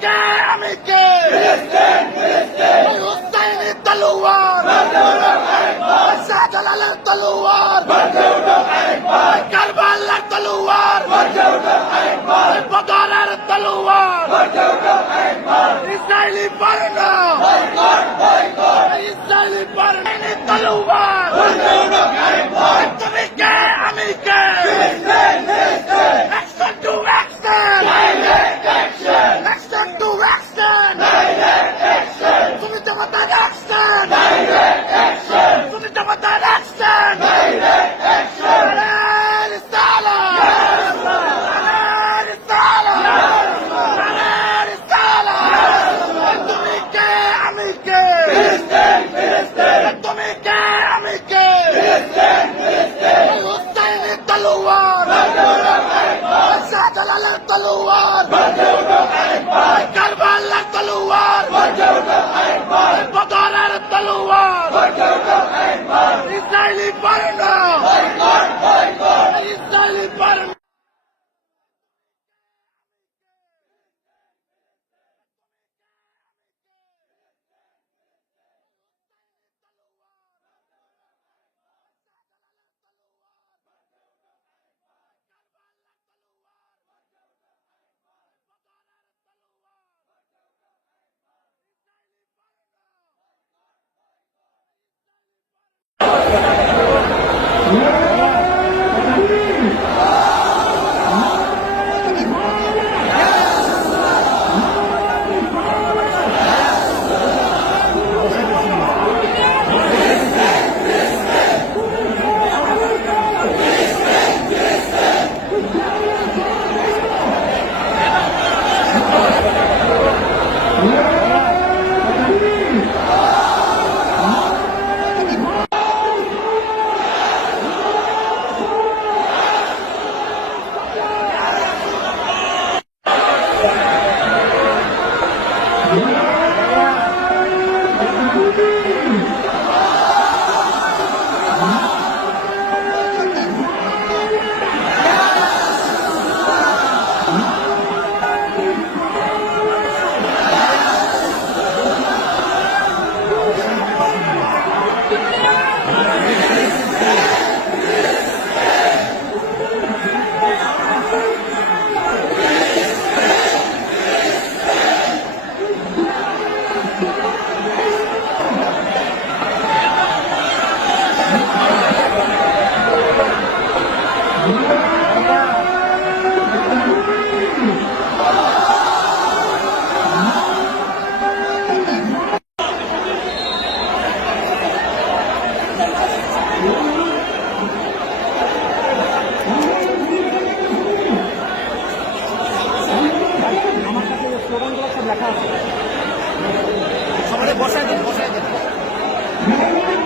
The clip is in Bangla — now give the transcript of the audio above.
কে, আমি কে? হুসাইনি তলোয়ার। শাহজালালের তলোয়ার। কারবালার তলোয়ার। বদরের তলোয়ার। ইসরায়েলি পর্ণ ইসরায়েলি পর্ণিনী তলোয়ার। শাহজালালের তলোয়ার। কারবালার সবাই বসায় দিন বসায় দিন